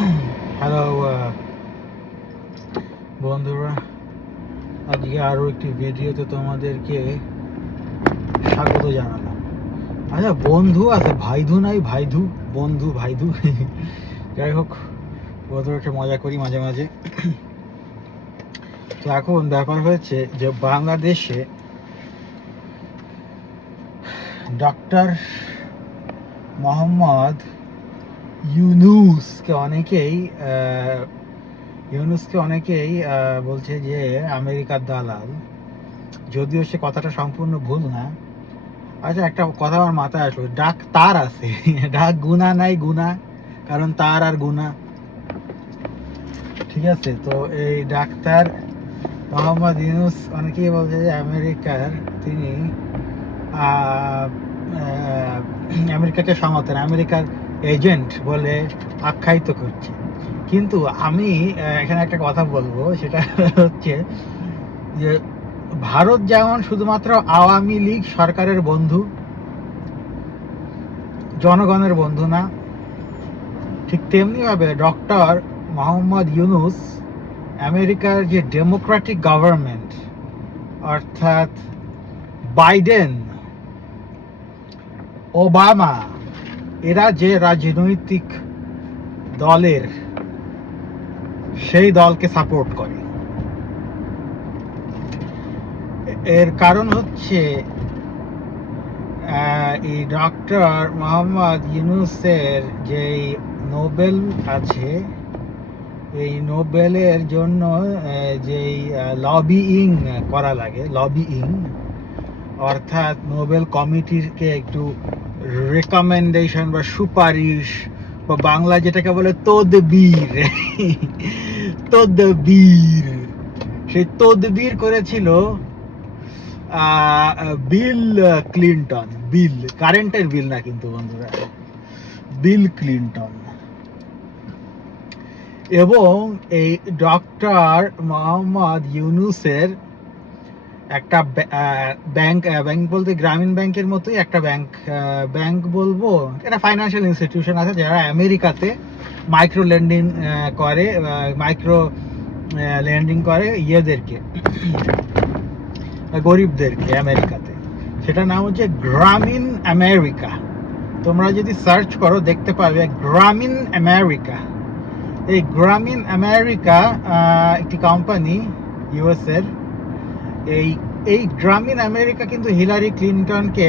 Hello বন্ধুরা, আজকে আরও একটি ভিডিওতে তোমাদেরকে স্বাগত জানালাম। আচ্ছা, বন্ধু আছে, ভাইধু নাই? ভাইধু, বন্ধু, ভাইধু। যাই হোক, বন্ধুরা একটু মজা করি মাঝে মাঝে। তো এখন ব্যাপার হয়েছে যে বাংলাদেশে ডক্টর মোহাম্মদ ইউনূসকে অনেকেই বলছে যে আমেরিকার দালাল। যদিও সে কথাটা সম্পূর্ণ ভুল না। আচ্ছা, একটা কথা আমার মাথায় আসলো, ডাক তার আছে, ডাক গুনা নাই গুনা, কারণ তার আর গুনা। ঠিক আছে, তো এই ডাক্তার মোহাম্মদ ইউনূস অনেকেই বলছে যে তিনি আমেরিকাকে সমর্থন, আমেরিকার এজেন্ট বলে আখ্যায়িত করছে। কিন্তু আমি এখানে একটা কথা বলবো, সেটা হচ্ছে যে ভারত যেমন শুধুমাত্র আওয়ামী লীগ সরকারের বন্ধু, জনগণের বন্ধু না, ঠিক তেমনিভাবে ডক্টর মোহাম্মদ ইউনূস আমেরিকার যে ডেমোক্রেটিক গভর্নমেন্ট, অর্থাৎ বাইডেন, ওবামা, এরা যে রাজনৈতিক দলের, সেই দলকে সাপোর্ট করে। এর কারণ হচ্ছে এই ডক্টর মোহাম্মদ ইউনূসের যেই নোবেল আছে, এই নোবেলের জন্য যেই লবিইং করা লাগে, অর্থাৎ নোবেল কমিটিকে একটু রেকমেন্ডেশন বা সুপারিশ, বা বাংলা যেটাকে বলে তদবির, তদবির, সেই তদবির করেছিল বিল ক্লিনটন। বিল, কারেন্টের বিল না কিন্তু বন্ধুরা, বিল ক্লিনটন। এবং এই ডক্টর মোহাম্মদ ইউনূসের একটা ব্যাংক বলতে গ্রামীণ ব্যাংকের মতোই একটা ব্যাংক বলবো, এটা ফাইন্যান্সিয়াল ইনস্টিটিউশন আছে যারা আমেরিকাতে মাইক্রো লেন্ডিং করে ইয়েদেরকে, গরিবদেরকে আমেরিকাতে। সেটার নাম হচ্ছে গ্রামীণ আমেরিকা। তোমরা যদি সার্চ করো দেখতে পাবে গ্রামীণ আমেরিকা। এই গ্রামীণ আমেরিকা একটি কোম্পানি, ইউএস এর। এই গ্রামীণ আমেরিকা কিন্তু হিলারি ক্লিনটনকে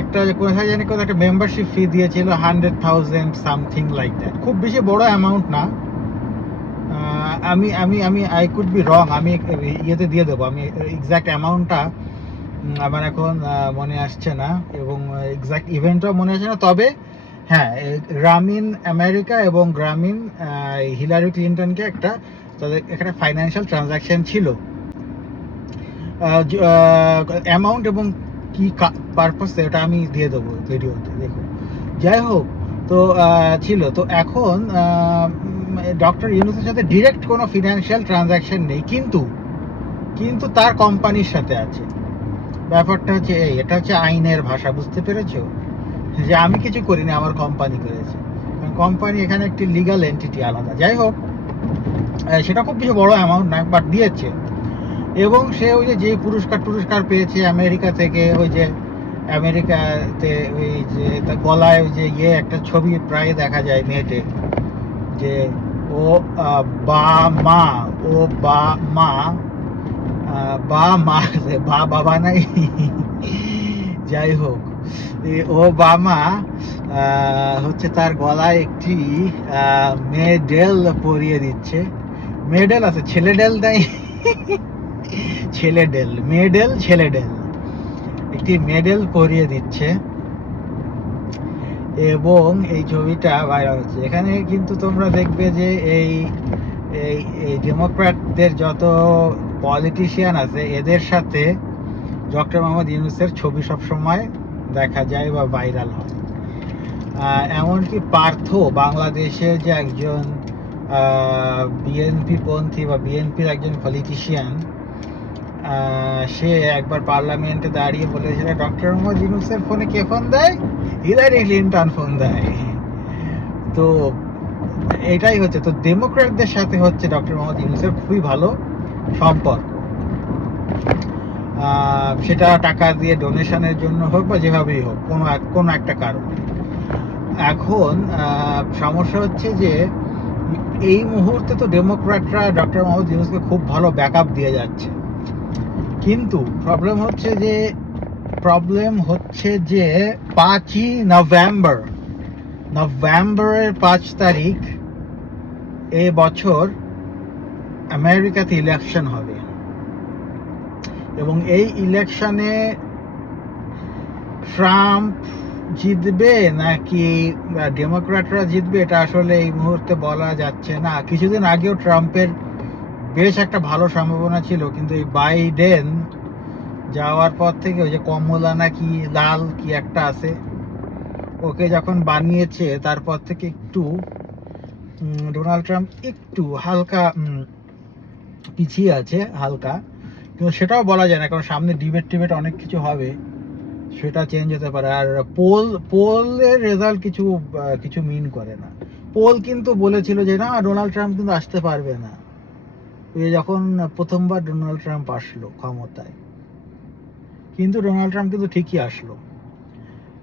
একটা কোথায় জানি কোথাও একটা মেম্বারশিপ ফি দিয়েছিল, 100,000 সামথিং লাইক দ্যাট। খুব বেশি বড় অ্যামাউন্ট না। আমি আই কুড বি রং, আমি ইয়েতে দিয়ে দেবো, আমি এক্সাক্ট অ্যামাউন্টটা আমার এখন মনে আসছে না, এবং এক্সাক্ট ইভেন্টটাও মনে আসছে না। তবে হ্যাঁ, গ্রামীণ আমেরিকা এবং গ্রামীণ হিলারি ক্লিনটনকে তাদের এখানে ফাইন্যান্সিয়াল ট্রানজাকশন ছিল। অ্যামাউন্ট এবং কি পারপাসে, ওটা আমি দিয়ে দেবো ভিডিওতে, দেখো। যাই হোক, তো ছিল। তো এখন ডক্টর ইউনূসের সাথে ডিরেক্ট কোনো ফিনান্সিয়াল ট্রানজাকশন নেই, কিন্তু তার কোম্পানির সাথে আছে। ব্যাপারটা হচ্ছে এটা হচ্ছে আইনের ভাষা, বুঝতে পেরেছো? যে আমি কিছু করিনি, আমার কোম্পানি করেছে। কোম্পানি এখানে একটি লিগ্যাল এন্টিটি, আলাদা। যাই হোক, সেটা খুব বেশি বড় অ্যামাউন্ট না, বাট দিয়েছে। এবং সে ওই যে পুরস্কার পেয়েছে আমেরিকা থেকে, ওই যে আমেরিকাতে ওই যে তার গলায় ওই যে একটা ছবি প্রায় দেখা যায় নেটে, যে ও বা মা, ও বা মা, বাবা নাই। যাই হোক, ওবামা হচ্ছে তার গলায় একটি মেডেল পরিয়ে দিচ্ছে। মেডেল আছে, ছেলেডেল নাই। ছেলেডেল, একটি মেডেল পরিয়ে দিচ্ছে। এবং এই ছবিটা ভাইরাল হচ্ছে। এখানে কিন্তু তোমরা দেখবে যে এই ডেমোক্র্যাটদের যত পলিটিশিয়ান আছে, এদের সাথে ডক্টর মোহাম্মদ ইউনূসের ছবি সবসময় দেখা যায় বা ভাইরাল হয়। এমনকি পার্থ, বাংলাদেশের যে একজন বিএনপি পন্থী বা বিএনপির একজন পলিটিশিয়ান, সে একবার পার্লামেন্টে দাঁড়িয়ে বলেছিল, ডক্টর মোহাম্মদ ইউনূসের ফোনে কে ফোন দেয়? হিলারি ক্লিনটন ফোন দেয়। তো এটাই হচ্ছে। তো ডেমোক্র্যাটদের সাথে হচ্ছে ডক্টর মোহাম্মদ ইউনূসের খুবই ভালো সম্পর্ক, সেটা টাকা দিয়ে ডোনেশনের জন্য হোক বা যেভাবেই হোক, কোনো একটা কারণে। এখন সমস্যা হচ্ছে যে এই মুহূর্তে তো ডেমোক্র্যাটরা ডক্টর মোহাম্মদ ইউনূসকে খুব ভালো ব্যাকআপ দিয়ে যাচ্ছে, কিন্তু প্রবলেম হচ্ছে যে 5ই নভেম্বরের 5 তারিখ এ বছর আমেরিকাতে ইলেকশন হবে, এবং এই ইলেকশনে ট্রাম্প জিতবে নাকি ডেমোক্র্যাটরা জিতবে এটা আসলে এই মুহূর্তে বলা যাচ্ছে না। কিছুদিন আগেও ট্রাম্পের বেশ একটা ভালো সম্ভাবনা ছিল, কিন্তু এই বাইডেন যাওয়ার পর থেকে ওই যে কমলা নাকি লাল কি একটা আছে, ওকে যখন বানিয়েছে তারপর থেকে একটু ডোনাল্ড ট্রাম্প একটু হালকা পিছিয়ে আছে, হালকা। কিন্তু সেটাও বলা যায় না, কারণ সামনে ডিবেট অনেক কিছু হবে, সেটা চেঞ্জ হতে পারে। আর পোলের রেজাল্ট কিছু মিন করে না। পোল কিন্তু বলেছিল যে না, ডোনাল্ড ট্রাম্প কিন্তু আসতে পারবে না। যখন প্রথমবার ডোনাল্ড ট্রাম্প আসলো ক্ষমতায়, কিন্তু ডোনাল্ড ট্রাম্প কিন্তু ঠিকই আসলো।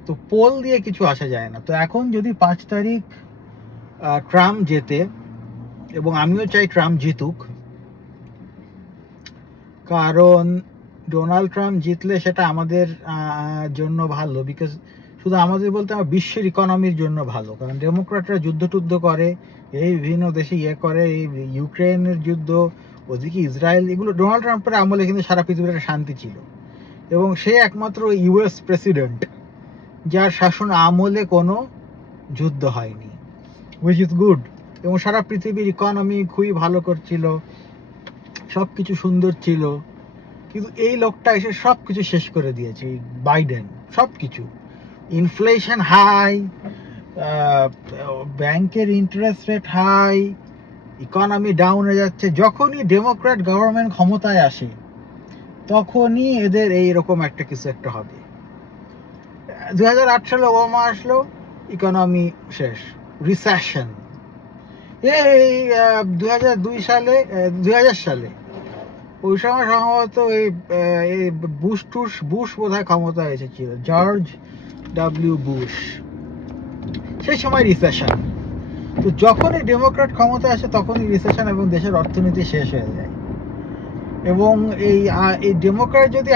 তো পোল দিয়ে কিছু আসা যায় না। তো এখন যদি 5 তারিখ ট্রাম্প জেতে, এবং আমিও চাই ট্রাম্প জিতুক, কারণ ডোনাল্ড ট্রাম্প জিতলে সেটা আমাদের জন্য ভালো, বিকজ শুধু আমাদের বলতে আমার বিশ্বের ইকোনমির জন্য ভালো। কারণ ডেমোক্র্যাটরা যুদ্ধ করে, এই বিভিন্ন দেশে করে, এই ইউক্রেনের যুদ্ধ, ওদিকে ইসরায়েল, এগুলো ডোনাল্ড ট্রাম্পের আমলে কিন্তু সারা পৃথিবীর একটা শান্তি ছিল। এবং সে একমাত্র ইউএস প্রেসিডেন্ট যার শাসন আমলে কোনো যুদ্ধ হয়নি, হুইচ ইজ গুড। এবং সারা পৃথিবীর ইকোনমি খুবই ভালো করছিল, সব কিছু সুন্দর ছিল। কিন্তু এই লোকটা এসে সব কিছু শেষ করে দিয়েছে, বাইডেন। সব কিছু, ইনফ্লেশন হাই, ব্যাংকের interest rate high, economy down হয়ে যাচ্ছে। যখনই ডেমোক্র্যাট গভর্নমেন্ট ক্ষমতায় আসে, তখনই এদের এইরকম কিছু একটা হবে। 2008 সালে ওবামা আসলো, ইকোনমি শেষ, রিসেশন। এই 2000 সালে ওই সময় সম্ভবত এই বুশ বোধহয় ক্ষমতায় এসেছিল, জর্জ ডব্লিউ বুশ। সেই সময় রিসেশন। তো যখনই ডেমোক্র্যাট ক্ষমতায় আসে তখনই রিসেশন, এবং দেশের অর্থনীতি শেষ হয়ে যায়। এবং এই ডেমোক্র্যাট যদি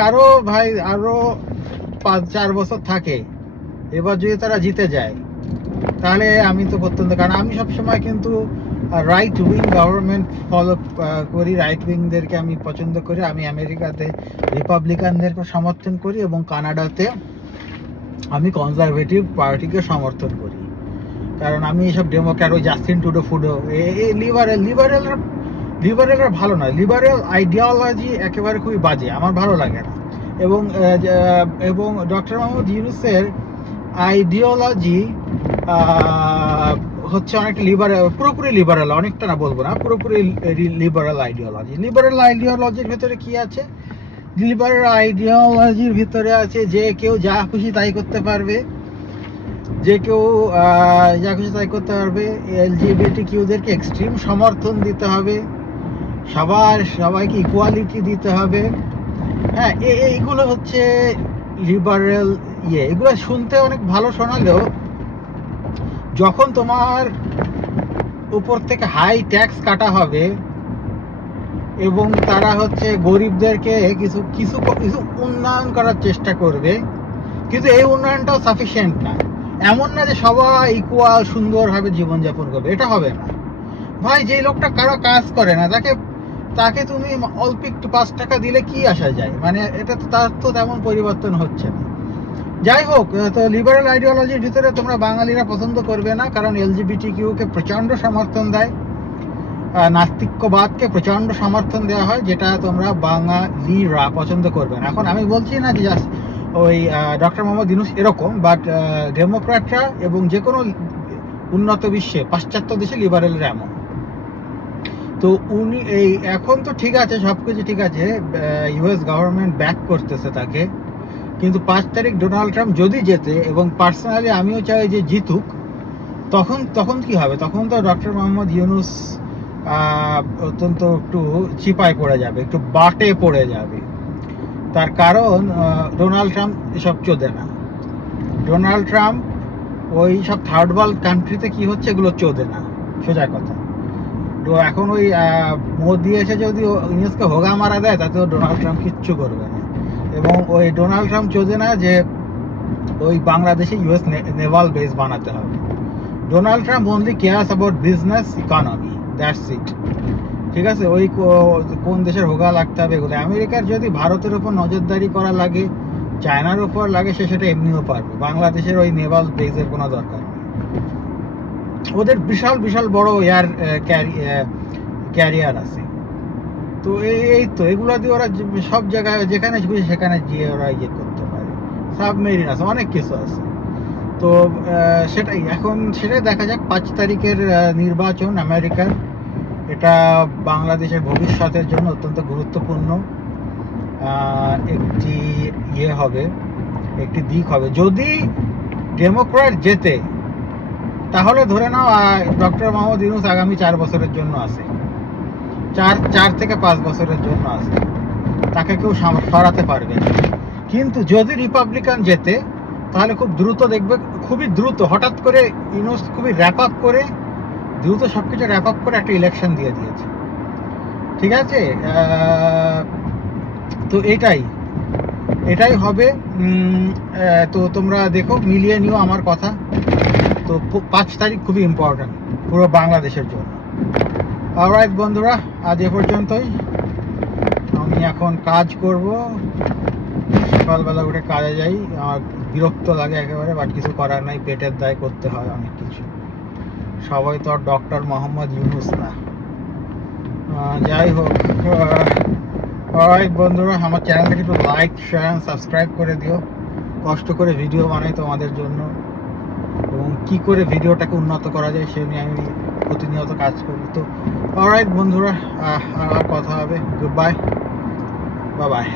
আরো 5-4 বছর থাকে, এবার যদি তারা জিতে যায়, তাহলে আমি তো প্রত্যন্ত, কারণ আমি সবসময় কিন্তু রাইট উইং গভর্নমেন্ট ফলো করি, রাইট উইংদেরকে আমি পছন্দ করি। আমি আমেরিকাতে রিপাবলিকানদেরকে সমর্থন করি, এবং কানাডাতে আমি কনজারভেটিভ পার্টিকে সমর্থন করি। কারণ আমি এইসব ডেমোক্র্যাট, ওই জাস্টিন ট্রুডো এই লিবারেলরা ভালো নয়। লিবারেল আইডিওলজি একেবারে খুবই বাজে, আমার ভালো লাগে না। এবং ডক্টর মোহাম্মদ ইউনূসের আইডিওলজি হচ্ছে অনেকটা লিবারেল, পুরোপুরি লিবারেল, অনেকটা না বলবো না, পুরোপুরি লিবারেল আইডিওলজি। লিবারেল আইডিওলজির ভিতরে কি আছে? লিবারেল আইডিওলজির ভিতরে আছে যে কেউ যা খুশি তাই করতে পারবে, এলজিবিটিকিউদেরকে এক্সট্রিম সমর্থন দিতে হবে, সবাইকে ইকুয়ালিটি দিতে হবে। হ্যাঁ, এইগুলো হচ্ছে লিবারেল এগুলো শুনতে অনেক ভালো শোনালেও, যখন তোমার উপর থেকে হাই ট্যাক্স কাটা হবে, এবং তারা হচ্ছে গরিবদেরকে কিছু কিছু কিছু উন্নয়ন করার চেষ্টা করবে, কিন্তু এই উন্নয়নটাও সাফিসিয়েন্ট না। এমন না যে সবাই ইকুয়াল সুন্দরভাবে জীবনযাপন করবে, এটা হবে না ভাই। যে লোকটা কারো কাজ করে না, তাকে তুমি অল্প একটু 5 টাকা দিলে কি আসা যায়? মানে এটা তো, তার তো তেমন পরিবর্তন হচ্ছে না। যাই হোক, তো লিবারেল আইডিওলজির ভিতরে তোমরা বাঙালিরা পছন্দ করবে না, কারণ এলজিবিটিকিউকে প্রচণ্ড সমর্থন দেয়, নাস্তিক্যবাদকে প্রচণ্ড সমর্থন দেওয়া হয়, যেটা তোমরা বাঙালিরা পছন্দ করবে না। এখন আমি বলছি না যে ওই ডক্টর মোহাম্মদ ইউনূস এরকম, বাট ডেমোক্র্যাটরা এবং যে কোনো উন্নত বিশ্বে, পাশ্চাত্য দেশে লিবারেলরা এমন। তো উনি এখন তো ঠিক আছে, সবকিছু ঠিক আছে, ইউএস গভর্নমেন্ট ব্যাক করতেছে তাকে, কিন্তু 5 তারিখ ডোনাল্ড ট্রাম্প যদি জেতে, এবং পার্সোনালি আমিও চাই যে জিতুক, তখন তখন কি হবে? তখন তো ডক্টর মোহাম্মদ ইউনূস অত্যন্ত একটু চিপায় পড়ে যাবে, একটু বাটে পড়ে যাবে। তার কারণ ডোনাল্ড ট্রাম্প এসব চোদে না। ডোনাল্ড ট্রাম্প ওই সব থার্ড ওয়ার্ল্ড কান্ট্রিতে কি হচ্ছে এগুলো চোদে না, সোজা কথা। তো এখন ওই মোদি এসে যদি ইউনুসকে হোগা মারা দেয় তাতেও ডোনাল্ড ট্রাম্প কিচ্ছু করবে না। এবং ওই ডোনাল্ড ট্রাম্প চোদে না যে ওই বাংলাদেশে ইউএস নেভাল বেস বানাতে হবে। Donald Trump only cares about business economy, that's it. ঠিক আছে, ওই কোন দেশের হোগা লাগতে হবে এগুলো। আমেরিকার যদি ভারতের উপর নজরদারি করা লাগে, চায়নার উপর লাগে, সে সেটা এমনিও পারবে। বাংলাদেশের ওই নেভাল বেসের কোনো দরকার নেই। ওদের বিশাল বিশাল বড় এয়ার ক্যারিয়ার আছে। তো এই তো এগুলো দিয়ে ওরা সব জায়গায় যেখানে খুশি সেখানে গিয়ে ওরা ইয়ে করতে পারে। সাবমেরিন আছে, অনেক কিছু আছে। তো সেটাই এখন সেটাই দেখা যাক। 5 তারিখের নির্বাচন আমেরিকার, এটা বাংলাদেশের ভবিষ্যতের জন্য অত্যন্ত গুরুত্বপূর্ণ একটি ইয়ে হবে, একটি দিক হবে। যদি ডেমোক্র্যাট জেতে তাহলে ধরে নাও ডক্টর মোহাম্মদ ইউনূস আগামী 4 বছরের জন্য আছে, 4 থেকে 5 বছরের জন্য আছে, তাকে কেউ সরাতে পারবে না। কিন্তু যদি রিপাবলিকান জেতে তাহলে খুব দ্রুত দেখবে, খুবই দ্রুত, হঠাৎ করে ইউনূস খুবই র্যাপ আপ করে, দ্রুত সবকিছু র্যাপ আপ করে একটা ইলেকশন দিয়ে দিয়েছে। ঠিক আছে, তো এটাই হবে। তো তোমরা দেখো, মিলিয়ে নিও আমার কথা। তো 5 তারিখ খুবই ইম্পর্ট্যান্ট পুরো বাংলাদেশের জন্য। অলরাইট বন্ধুরা, আজ এ পর্যন্তই। আমি এখন কাজ করব, সকালবেলা উঠে কাজে যাই। আমার বিরক্ত লাগে একেবারে, বাট কিছু করার নাই, পেটের দায় করতে হয় অনেক কিছু। সবাই তো আর ডক্টর মোহাম্মদ ইউনূস না। যাই হোক, অলরাইট বন্ধুরা, আমার চ্যানেলটাকে একটু লাইক, শেয়ার, সাবস্ক্রাইব করে দিও। কষ্ট করে ভিডিও বানাই তোমাদের জন্য, এবং কি করে ভিডিওটাকে উন্নত করা যায় সে নিয়ে আমি প্রতিনিয়ত কাজ করি। তো অলরাইট বন্ধুরা, আর কথা হবে। Good bye, bye bye.